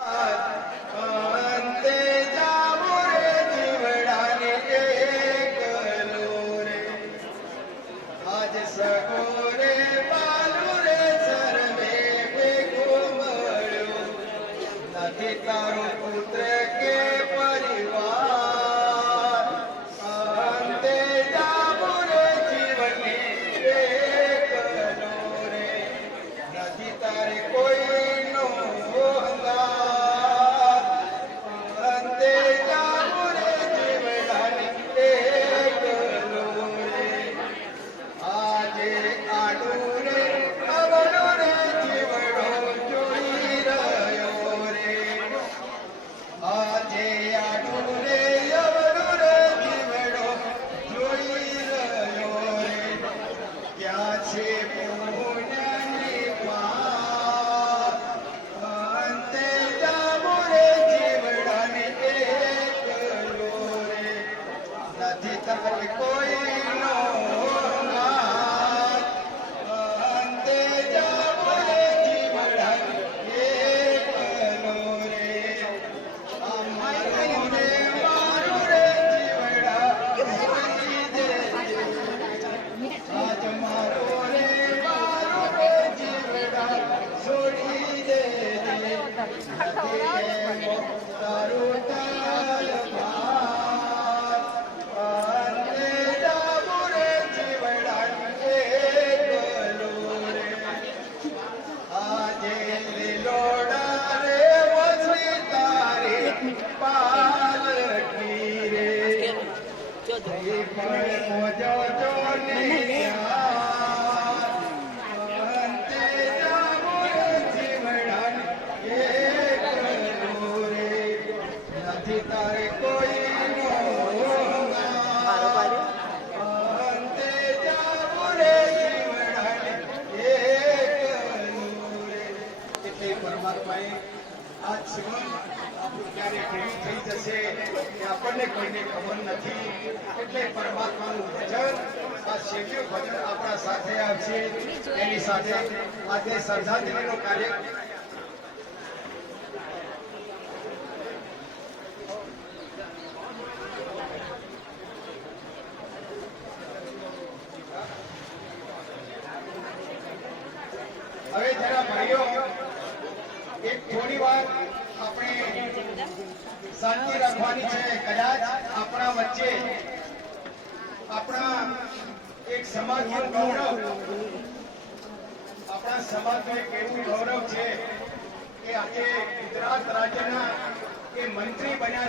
અંતે જાવું રે જીવડાને એકલો રે, આજ સગો રે બાલું રે સર્વે ભેગું મળ્યું, નથી તારો પુત્ર કે પરિવાર. અંતે જાવું રે જીવને એકલો રે, નથી તારે કોઈનો આપણને કોઈને ખબર નથી, એટલે પરમાત્માનું ભજન, આ શિવનું ભજન આપણા સાથે આવશે. એની સાથે આજે શ્રદ્ધાંજલિનો કાર્ય હવે જરા ભાઈઓ એક થોડી વાર આપણે શાંતિ રાખવાની છે. કદાચ આપણા વચ્ચે આપણા એક સમાજનું ગૌરવ, આપણા સમાજનું એક એવું ગૌરવ છે કે આજે ગુજરાત રાજ્યના એ મંત્રી બન્યા છે.